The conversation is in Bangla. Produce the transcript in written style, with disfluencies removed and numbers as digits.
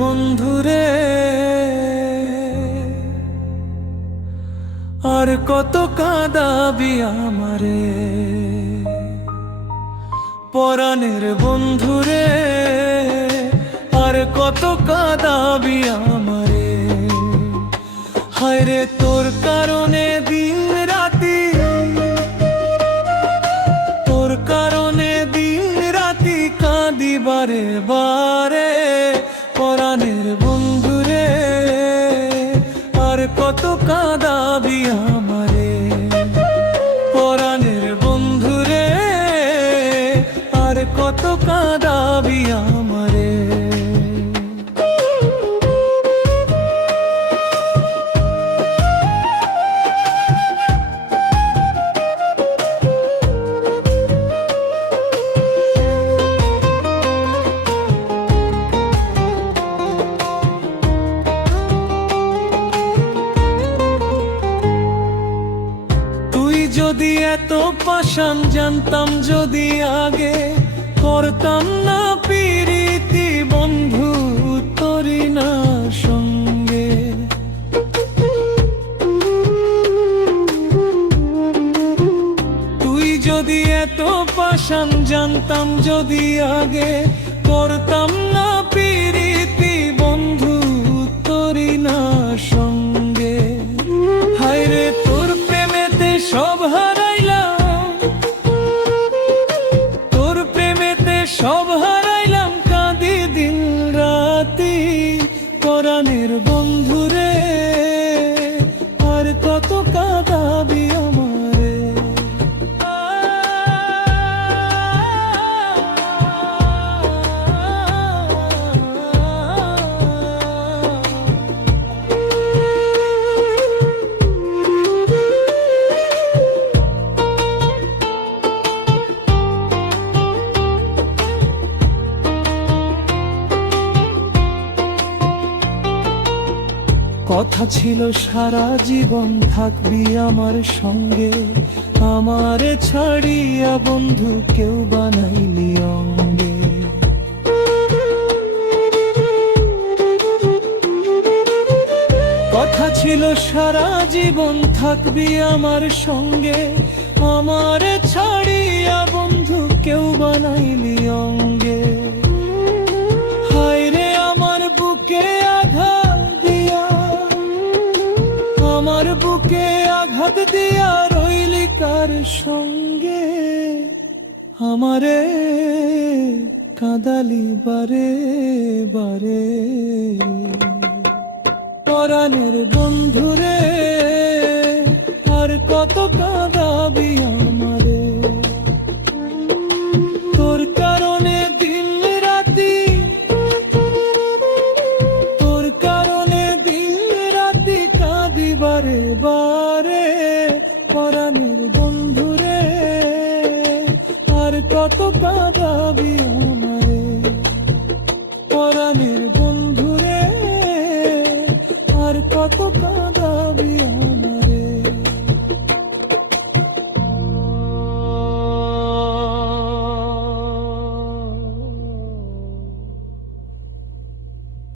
বন্ধুরে, আর কত কাঁদাবি আমারে। পরাণের বন্ধুরে, আর কত কাঁদাবি আমারে। হায়রে তোর কারণে দিন রাতি, তোর কারণে দিন রাতি কাঁদি বারে বারে। পরাণের বন্ধুরে, আর কত কাঁদাবি আমারে। পরাণের বন্ধুরে, আর কত কাঁদাবি আমারে। যদি এত পাষাণ জানতাম যদি আগে, করতাম না পিরিতি বন্ধু তোরি না সঙ্গে। তুই যদি এত পাষাণ জানতাম যদি আগে, করতাম না পিরিতি বন্ধু তোরি না সঙ্গে। হায়রে তোর প্রেমেতে সব হারাইলাম, তোর প্রেমেতে সব হারাইলাম কাঁদি দিন রাতি। পরাণের বন্ধুরে, আর কত কাঁদাবি আমারে। কথা ছিল সারা জীবন থাকবি আমার সঙ্গে, আমারে ছাড়িয়া বন্ধু কেউ বানাইলি অঙ্গে। কথা ছিল সারা জীবন থাকবি আমার সঙ্গে, আমারে ছাড়িয়া বন্ধু কেউ বানাইলি অঙ্গে। হায়রে আমার বুকে আঘাত দিয়া, আমার বুকে আঘাত দিয়া রইলি কার সঙ্গে। আমারে কাঁদালি বারে বারে। পরাণের বন্ধুরে, আর কত কাঁদাবি আমারে। তোর কারণে দিন রাতি, তোর কারণে দিন রাতি কাঁদি বারে বারে। পরাণের বন্ধুরে, আর কত কাঁদাবি।